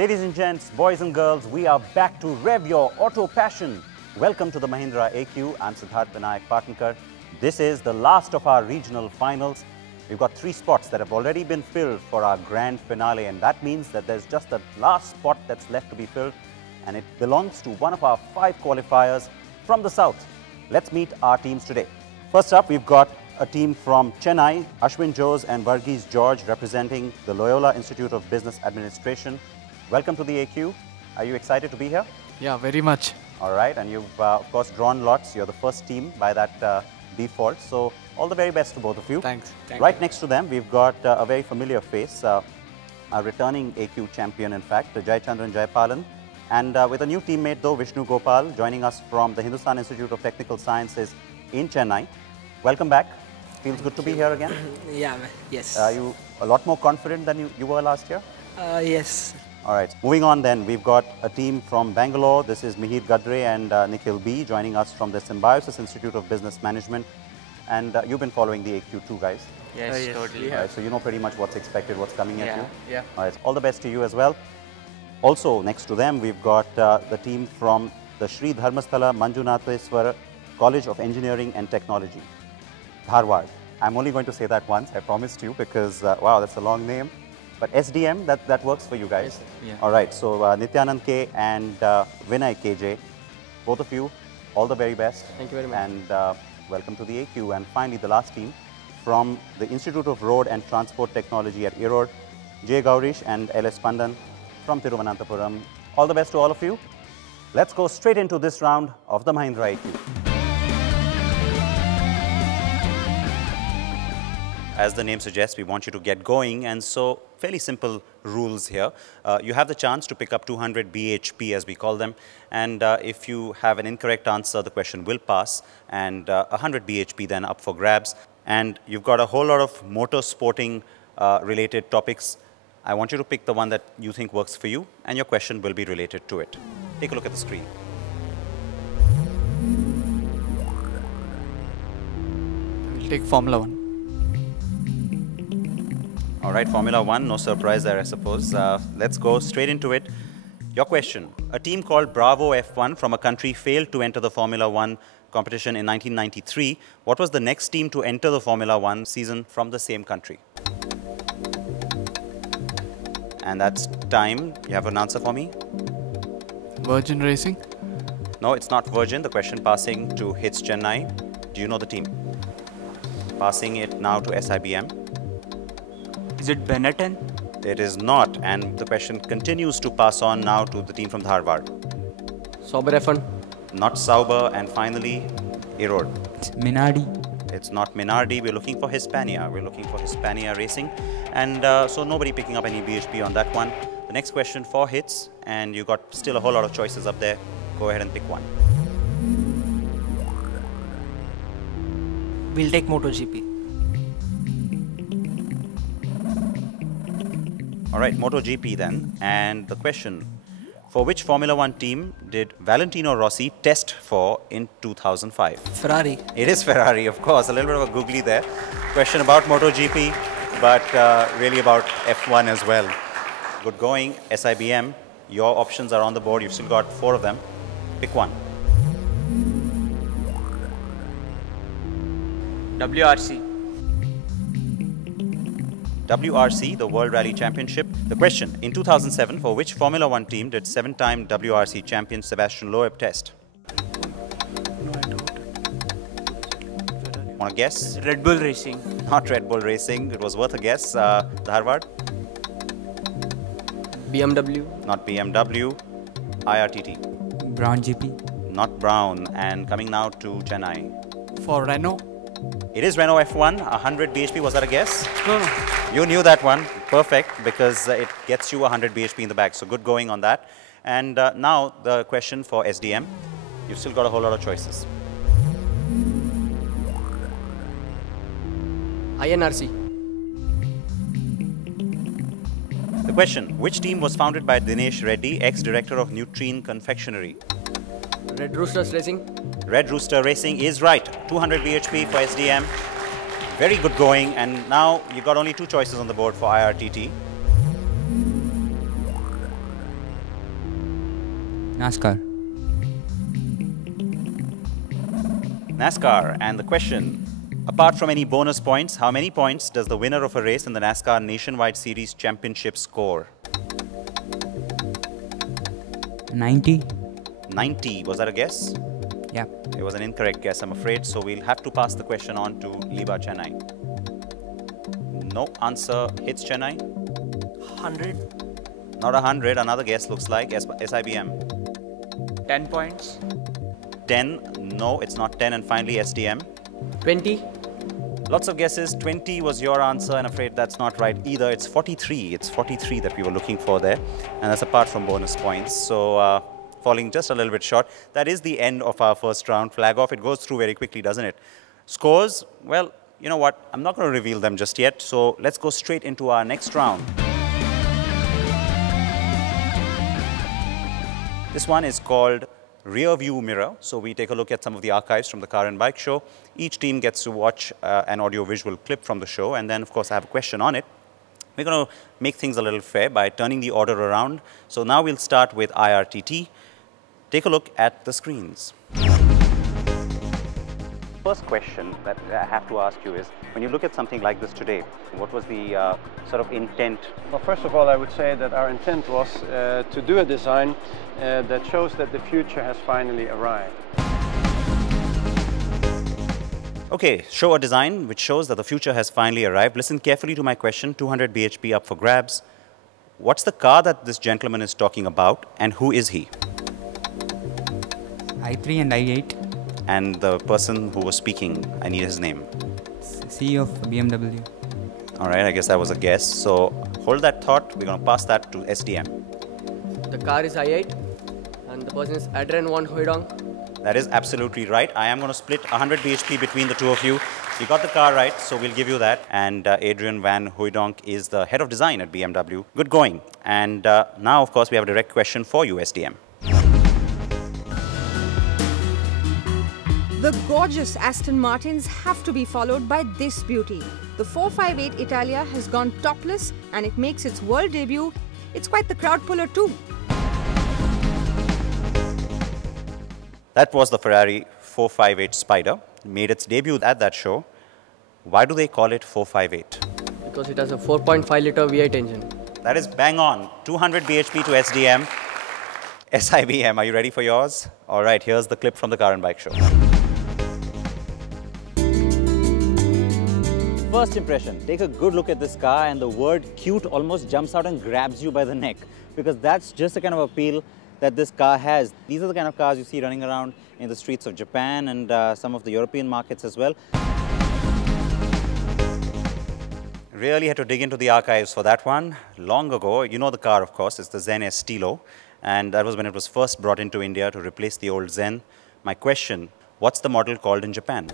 Ladies and gents, boys and girls, we are back to rev your auto passion. Welcome to the Mahindra AQ. I'm Siddharth Vinayak Patnankar. This is the last of our regional finals. We've got 3 spots that have already been filled for our grand finale, and that means that there's just the last spot that's left to be filled, and it belongs to one of our 5 qualifiers from the south. Let's meet our teams today. First up, we've got a team from Chennai, Ashwin Jose and Varghese George, representing the Loyola Institute of Business Administration. Welcome to the AQ. Are you excited to be here? Yeah, very much. All right, and you've of course drawn lots. You're the first team by that default. So all the very best to both of you. Thanks. Right next to them, we've got a very familiar face, a returning AQ champion, in fact, Jayachandran Jayapalan. And with a new teammate though, Vishnu Gopal, joining us from the Hindustan Institute of Technical Sciences in Chennai. Welcome back. Feels good to be here again. Yeah, yes. Are you a lot more confident than you were last year? Yes. All right, moving on then, we've got a team from Bangalore. This is Mihir Gadre and Nikhil B joining us from the Symbiosis Institute of Business Management. And you've been following the AQ too, guys. Yes, totally. All right, so you know pretty much what's expected, what's coming at you. Yeah. All right, all the best to you as well. Also, next to them, we've got the team from the Sri Dharmasthala Manjunatheswara College of Engineering and Technology, Dharwad. I'm only going to say that once, I promised you, because, wow, that's a long name. But SDM, that works for you guys. Yes, yeah. All right, so Nityanand K and Vinay KJ, both of you, all the very best. Thank you very much. And welcome to the AQ. And finally, the last team from the Institute of Road and Transport Technology at Erode, J. Gaurish and L.S. Pandan from Thiruvananthapuram. All the best to all of you. Let's go straight into this round of the Mahindra AQ. As the name suggests, we want you to get going, and so fairly simple rules here. You have the chance to pick up 200 BHP, as we call them, and if you have an incorrect answer, the question will pass, and 100 BHP then up for grabs. And you've got a whole lot of motor sporting related topics. I want you to pick the one that you think works for you, and your question will be related to it. Take a look at the screen. We'll take Formula 1. All right, Formula 1, no surprise there, I suppose. Let's go straight into it. Your question. A team called Bravo F1 from a country failed to enter the Formula 1 competition in 1993. What was the next team to enter the Formula 1 season from the same country? And that's time. You have an answer for me? Virgin Racing. No, it's not Virgin. The question passing to Hits Chennai. Do you know the team? Passing it now to SIBM. Is it Benetton? It is not, and the question continues to pass on now to the team from Dharwad. Sauber F1. Not Sauber, and finally, Erode. It's Minardi. It's not Minardi. We're looking for Hispania. We're looking for Hispania Racing, and so nobody picking up any BHP on that one. The next question for Hits, and you got still a whole lot of choices up there. Go ahead and pick one. We'll take MotoGP. All right, MotoGP then. And the question, for which Formula 1 team did Valentino Rossi test for in 2005? Ferrari. It is Ferrari, of course. A little bit of a googly there. Question about MotoGP, but really about F1 as well. Good going, SIBM. Your options are on the board. You've still got 4 of them. Pick one. WRC. WRC, the World Rally Championship. The question, in 2007, for which Formula 1 team did 7-time WRC champion Sebastian Loeb test? No, I don't. Want to guess? Red Bull Racing. Not Red Bull Racing. It was worth a guess. Dharwad? BMW. Not BMW. IRTT. Brown GP. Not Brown. And coming now to Chennai. For Renault. It is Renault F1, 100 BHP. Was that a guess? No. You knew that one. Perfect, because it gets you 100 BHP in the bag. So good going on that. And now the question for SDM. You've still got a whole lot of choices. INRC. The question, which team was founded by Dinesh Reddy, ex-director of Nutrien Confectionery? Red Roosters Racing. Red Rooster Racing is right. 200 BHP for SDM. Very good going. And now you've got only 2 choices on the board for IRTT. NASCAR. NASCAR. And the question, apart from any bonus points, how many points does the winner of a race in the NASCAR Nationwide Series Championship score? 90. 90. Was that a guess? Yeah. It was an incorrect guess, I'm afraid. So we'll have to pass the question on to Liba Chennai. No answer hits Chennai. 100. Not 100. Another guess looks like SIBM. 10 points. 10. No, it's not 10. And finally, SDM. 20. Lots of guesses. 20 was your answer, and I'm afraid that's not right either. It's 43. It's 43 that we were looking for there, and that's apart from bonus points. So falling just a little bit short. That is the end of our first round. Flag off. It goes through very quickly, doesn't it? Scores, well, you know what? I'm not going to reveal them just yet. So let's go straight into our next round. This one is called Rear View Mirror. So we take a look at some of the archives from the Car and Bike Show. Each team gets to watch an audio-visual clip from the show, and then, of course, I have a question on it. We're going to make things a little fair by turning the order around. So now we'll start with IRTT. Take a look at the screens. First question that I have to ask you is, when you look at something like this today, what was the sort of intent? Well, first of all, I would say that our intent was to do a design that shows that the future has finally arrived. Okay, show a design which shows that the future has finally arrived. Listen carefully to my question, 200 BHP up for grabs. What's the car that this gentleman is talking about, and who is he? I3 and I8. And the person who was speaking, I need his name. C of BMW. All right, I guess that was a guess. So hold that thought. We're going to pass that to SDM. The car is I8 and the person is Adrian Van Hooydonk. That is absolutely right. I am going to split 100 BHP between the two of you. You got the car right, so we'll give you that. And Adrian Van Hooydonk is the head of design at BMW. Good going. And now, of course, we have a direct question for you, SDM. The gorgeous Aston Martins have to be followed by this beauty. The 458 Italia has gone topless and it makes its world debut. It's quite the crowd puller too. That was the Ferrari 458 Spider. It made its debut at that show. Why do they call it 458? Because it has a 4.5-liter V8 engine. That is bang on. 200 BHP to SDM. SIBM, are you ready for yours? All right, here's the clip from the Car and Bike Show. First impression, take a good look at this car and the word cute almost jumps out and grabs you by the neck, because that's just the kind of appeal that this car has. These are the kind of cars you see running around in the streets of Japan and some of the European markets as well. Really had to dig into the archives for that one. Long ago, you know the car, of course, it's the Zen Estilo, and that was when it was first brought into India to replace the old Zen. My question, what's the model called in Japan?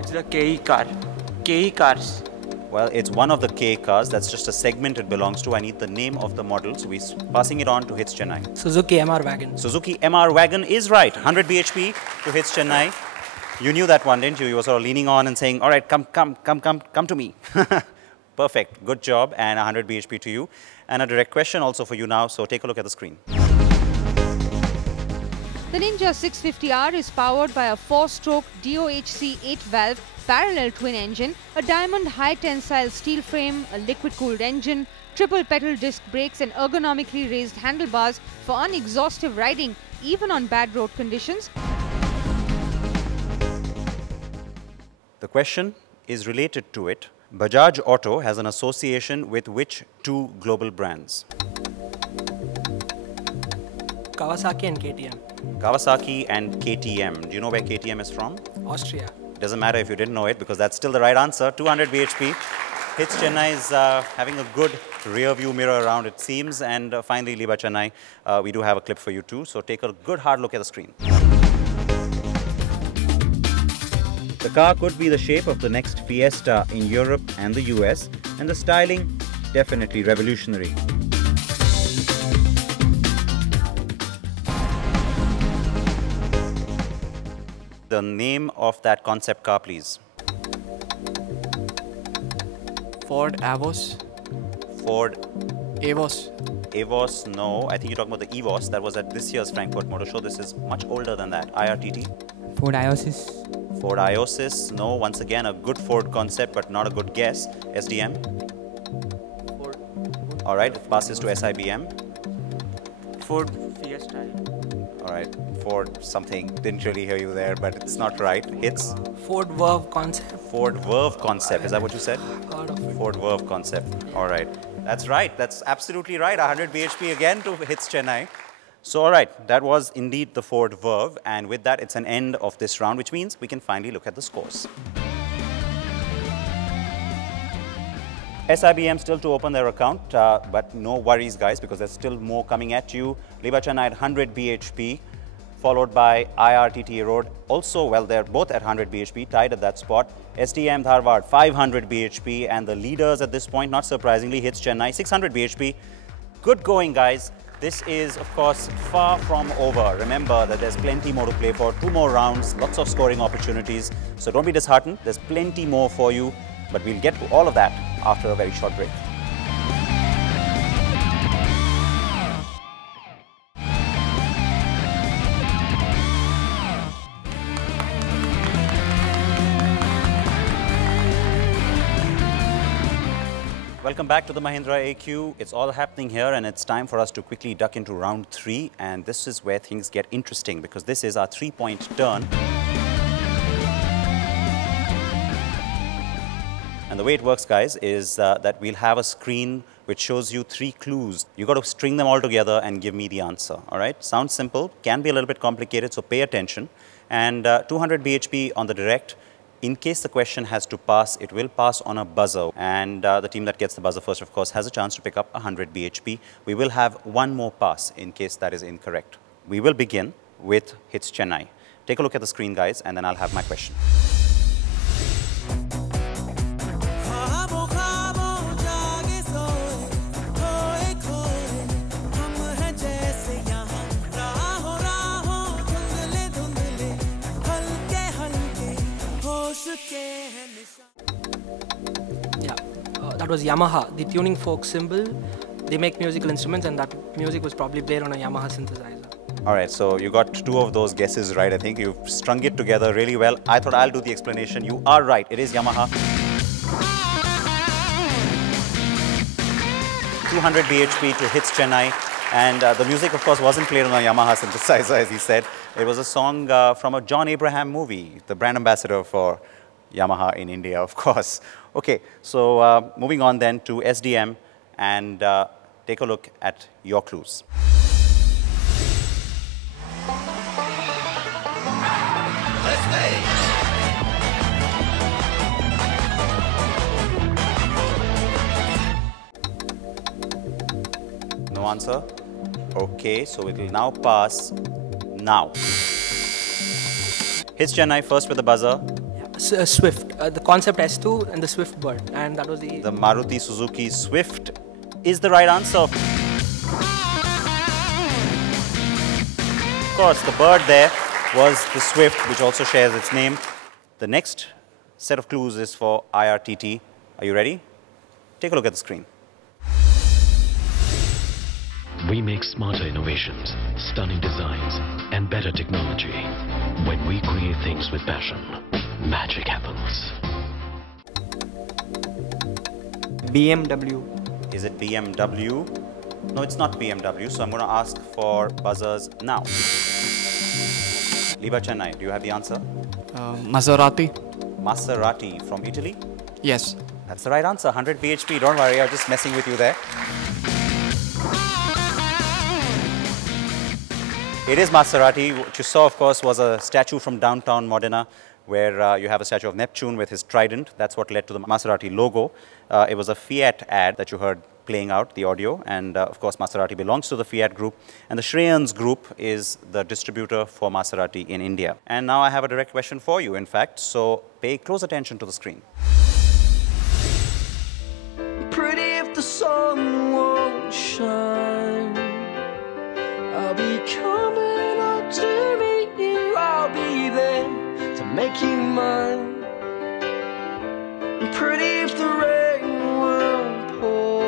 It's the KE car. KE cars. Well, it's one of the K cars. That's just a segment it belongs to. I need the name of the model, so we're passing it on to Hits Chennai. Suzuki MR Wagon. Suzuki MR Wagon is right. 100 BHP to Hits Chennai. You knew that one, didn't you? You were sort of leaning on and saying, all right, come to me. Perfect. Good job. And 100 BHP to you. And a direct question also for you now, so take a look at the screen. The Ninja 650R is powered by a 4-stroke DOHC 8-valve parallel twin engine, a diamond high-tensile steel frame, a liquid-cooled engine, triple pedal disc brakes and ergonomically raised handlebars for unexhaustive riding, even on bad road conditions. The question is related to it. Bajaj Auto has an association with which two global brands? Kawasaki and KTM. Kawasaki and KTM. Do you know where KTM is from? Austria. Doesn't matter if you didn't know it, because that's still the right answer. 200 BHP. Hits Chennai is having a good rear view mirror around, it seems. And finally, Liba Chennai, we do have a clip for you too. So take a good hard look at the screen. The car could be the shape of the next Fiesta in Europe and the US, and the styling, definitely revolutionary. The name of that concept car, please. Ford Avos. Ford Avos. Avos, no. I think you're talking about the EVOS. That was at this year's Frankfurt Motor Show. This is much older than that. IRTT. Ford Iosis. Ford Iosis, no. Once again, a good Ford concept, but not a good guess. SDM. Ford. All right, it passes to SIBM. Ford Fiesta. All right, Ford something. Didn't really hear you there, but it's not right. Hits. Ford Verve concept. Ford Verve concept. Is that what you said? Heard of it. Ford Verve concept. All right. That's right. That's absolutely right. 100 bhp again to hits Chennai. So, all right, that was indeed the Ford Verve. And with that, it's an end of this round, which means we can finally look at the scores. SIBM still to open their account, but no worries, guys, because there's still more coming at you. Liva Chennai at 100 bhp, followed by IRTT Road. Also, well, they're both at 100 bhp, tied at that spot. STM Dharwad, 500 bhp, and the leaders at this point, not surprisingly, hits Chennai, 600 bhp. Good going, guys. This is, of course, far from over. Remember that there's plenty more to play for. 2 more rounds, lots of scoring opportunities. So don't be disheartened. There's plenty more for you, but we'll get to all of that after a very short break. Welcome back to the Mahindra AQ. It's all happening here, and it's time for us to quickly duck into round 3. And this is where things get interesting, because this is our 3-point turn. And the way it works, guys, is that we'll have a screen which shows you 3 clues. You got to string them all together and give me the answer. All right? Sounds simple, can be a little bit complicated, so pay attention. And 200 bhp on the direct. In case the question has to pass, it will pass on a buzzer. And the team that gets the buzzer first, of course, has a chance to pick up 100 bhp. We will have one more pass in case that is incorrect. We will begin with Hits Chennai. Take a look at the screen, guys, and then I'll have my question. Yeah, that was Yamaha, the tuning fork symbol. They make musical instruments, and that music was probably played on a Yamaha synthesizer. All right, so you got 2 of those guesses right. I think you've strung it together really well. I thought I'll do the explanation. You are right. It is Yamaha. 200 bhp to Hits Chennai. And the music, of course, wasn't played on a Yamaha synthesizer, as he said. It was a song from a John Abraham movie, the brand ambassador for Yamaha in India, of course. Okay, so moving on then to SDM, and take a look at your clues. No answer? Okay, so it will now pass now. Hits Chennai first with the buzzer. Yeah, Swift, the concept S2 and the Swift bird, and that was the Maruti Suzuki Swift is the right answer. Of course, the bird there was the Swift, which also shares its name. The next set of clues is for IRTT. Are you ready? Take a look at the screen. We make smarter innovations, stunning designs, and better technology. When we create things with passion, magic happens. BMW. Is it BMW? No, it's not BMW, so I'm going to ask for buzzers now. Liva Chennai, do you have the answer? Maserati. Maserati from Italy? Yes. That's the right answer, 100 bhp. Don't worry, I'm just messing with you there. It is Maserati. What you saw, of course, was a statue from downtown Modena, where you have a statue of Neptune with his trident. That's what led to the Maserati logo. It was a Fiat ad that you heard playing out, the audio. And, of course, Maserati belongs to the Fiat group. And the Shreyans group is the distributor for Maserati in India. And now I have a direct question for you, in fact. So pay close attention to the screen. Pretty if the sun won't shine, I'll be coming up to meet you. I'll be there to make you mine. Pretty if the rain will pour,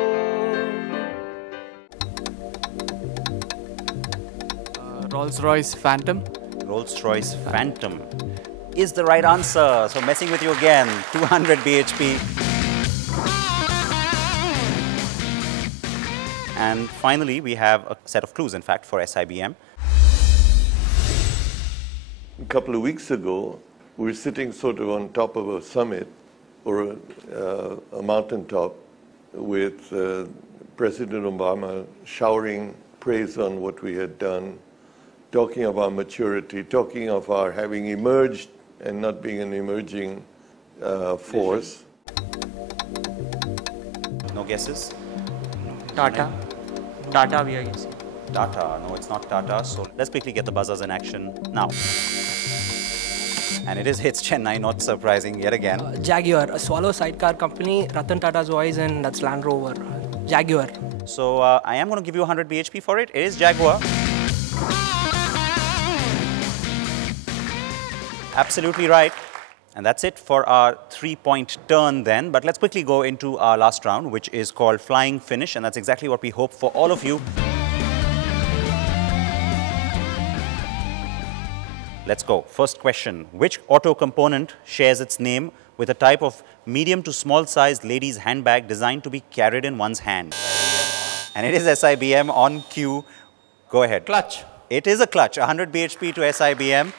Rolls-Royce Phantom. Rolls-Royce Phantom is the right answer. So messing with you again, 200 BHP. And finally, we have a set of clues, in fact, for SIBM. A couple of weeks ago, we were sitting sort of on top of a summit or a mountaintop with President Obama showering praise on what we had done, talking of our maturity, talking of our having emerged and not being an emerging force. No guesses? Tata. Tata we are guessing. Tata. No, it's not Tata. So let's quickly get the buzzers in action now. And it is Hits Chennai, not surprising yet again. Jaguar, a Swallow sidecar company, Ratan Tata's voice, and that's Land Rover. Jaguar. So I am going to give you 100 BHP for it. It is Jaguar. Absolutely right. And that's it for our 3-point turn then. But let's quickly go into our last round, which is called Flying Finish. And that's exactly what we hope for all of you. Let's go. First question. Which auto component shares its name with a type of medium to small sized ladies' handbag designed to be carried in one's hand? And it is SIBM on cue. Go ahead. Clutch. It is a clutch. 100 BHP to SIBM.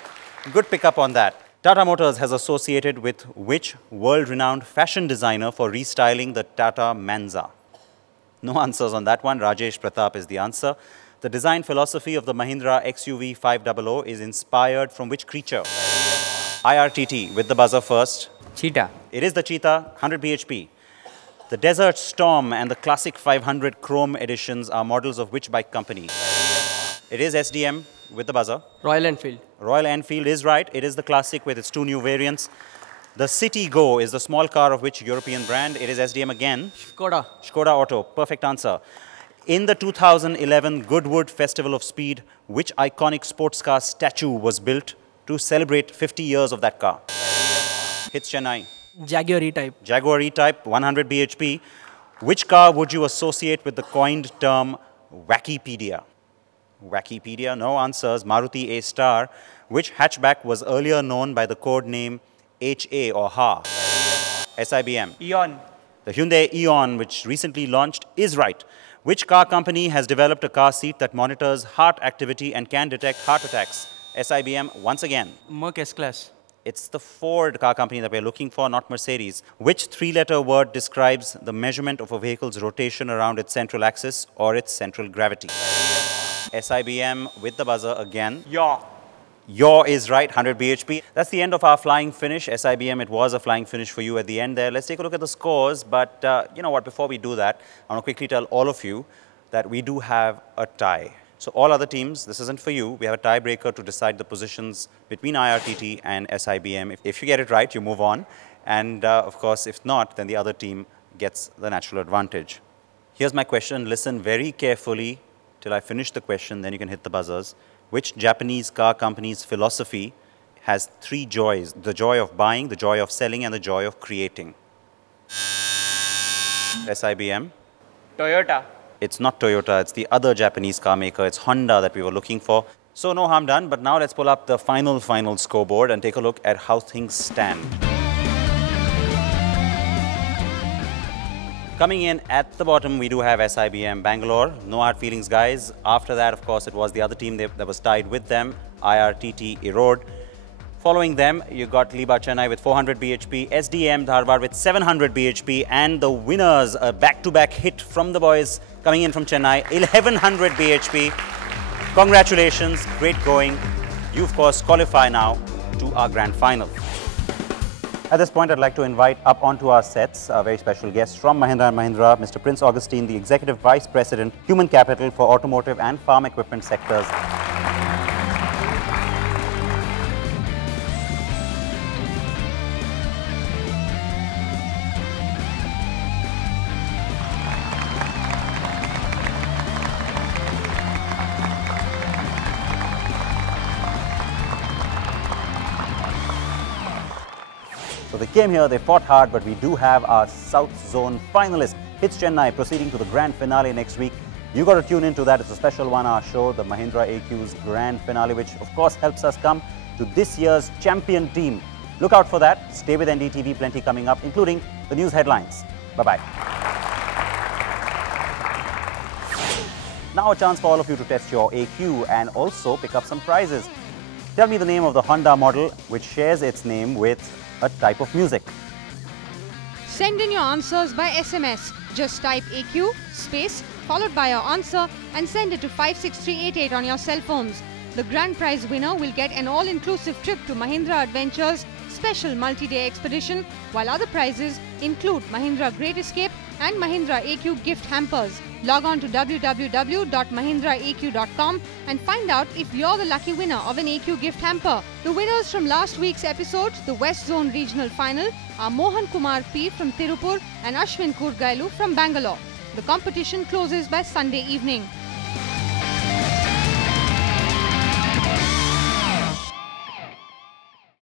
Good pickup on that. Tata Motors has associated with which world-renowned fashion designer for restyling the Tata Manza? No answers on that one. Rajesh Pratap is the answer. The design philosophy of the Mahindra XUV 500 is inspired from which creature? IRTT with the buzzer first. Cheetah. It is the cheetah, 100 BHP. The Desert Storm and the Classic 500 Chrome editions are models of which bike company? It is SDM with the buzzer. Royal Enfield. Royal Enfield is right. It is the Classic with its 2 new variants. The City Go is the small car of which European brand? It is SDM again. Skoda. Skoda Auto, perfect answer. In the 2011 Goodwood Festival of Speed, which iconic sports car statue was built to celebrate 50 years of that car? Hits Chennai. Jaguar E-Type. Jaguar E-Type, 100 BHP. Which car would you associate with the coined term Wackypedia? Wackypedia, no answers. Maruti A-Star. Which hatchback was earlier known by the code name HA or HA? SIBM. Eon. The Hyundai Eon, which recently launched, is right. Which car company has developed a car seat that monitors heart activity and can detect heart attacks? SIBM, once again. Merc S-Class. It's the Ford car company that we're looking for, not Mercedes. Which 3-letter word describes the measurement of a vehicle's rotation around its central axis or its central gravity? SIBM with the buzzer again. Yaw. Yaw is right, 100 BHP. That's the end of our flying finish. SIBM, it was a flying finish for you at the end there. Let's take a look at the scores. But you know what, before we do that, I want to quickly tell all of you that we do have a tie. So all other teams, this isn't for you. We have a tiebreaker to decide the positions between IRTT and SIBM. If you get it right, you move on. And of course, if not, then the other team gets the natural advantage. Here's my question. Listen very carefully till I finish the question, then you can hit the buzzers. Which Japanese car company's philosophy has 3 joys? The joy of buying, the joy of selling, and the joy of creating. SIBM. Toyota. It's not Toyota, it's the other Japanese car maker. It's Honda that we were looking for. So no harm done, but now let's pull up the final scoreboard and take a look at how things stand. Coming in at the bottom, we do have SIBM Bangalore. No hard feelings, guys. After that, of course, it was the other team that was tied with them, IRTT Erode. Following them, you got Liba Chennai with 400 BHP, SDM Dharwad with 700 BHP, and the winners, a back-to-back hit from the boys coming in from Chennai, 1100 BHP. Congratulations, great going. You, of course, qualify now to our grand final. At this point, I'd like to invite up onto our sets a very special guest from Mahindra & Mahindra, Mr. Prince Augustine, the Executive Vice President, Human Capital for Automotive and Farm Equipment sectors. So they came here, they fought hard, but we do have our South Zone finalists. Hits Chennai proceeding to the grand finale next week. You got to tune into that. It's a special 1-hour show, the Mahindra AQ's grand finale, which of course helps us come to this year's champion team. Look out for that. Stay with NDTV, plenty coming up, including the news headlines. Bye-bye. Now a chance for all of you to test your AQ and also pick up some prizes. Tell me the name of the Honda model which shares its name with a type of music. Send in your answers by SMS. Just type AQ, space, followed by your answer and send it to 56388 on your cell phones. The grand prize winner will get an all-inclusive trip to Mahindra Adventures special multi-day expedition, while other prizes include Mahindra Great Escape and Mahindra AQ gift hampers. Log on to www.mahindraaq.com and find out if you're the lucky winner of an AQ gift hamper. The winners from last week's episode, the West Zone Regional Final, are Mohan Kumar P from Tirupur and Ashwin Kurgailu from Bangalore. The competition closes by Sunday evening.